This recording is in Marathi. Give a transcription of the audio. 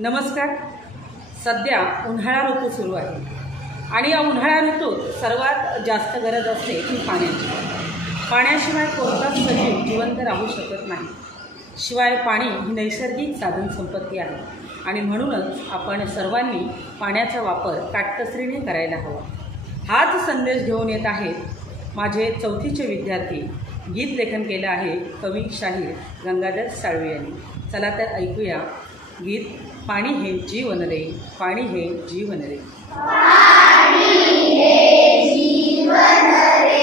नमस्कार. सध्या उन्हाळा ऋतू सुरू आहे आणि या उन्हाळा ऋतूत सर्वात जास्त गरज असते ती पाण्याची. पाण्याशिवाय कोणताच सजीव जिवंत राहू शकत नाही. शिवाय पाणी ही नैसर्गिक साधन संपत्ती आहे आणि म्हणूनच आपण सर्वांनी पाण्याचा वापर काटकसरीने करायला हवा. हाच संदेश घेऊन येत आहेत माझे 4थीचे विद्यार्थी. गीत लेखन केलं आहे कवी शाहीर गंगाधर साळवे यांनी. चला तर ऐकूया गीत. पाणी हे जीवन रे, पाणी हे जीवन रे, पाणी हे जीवन रे.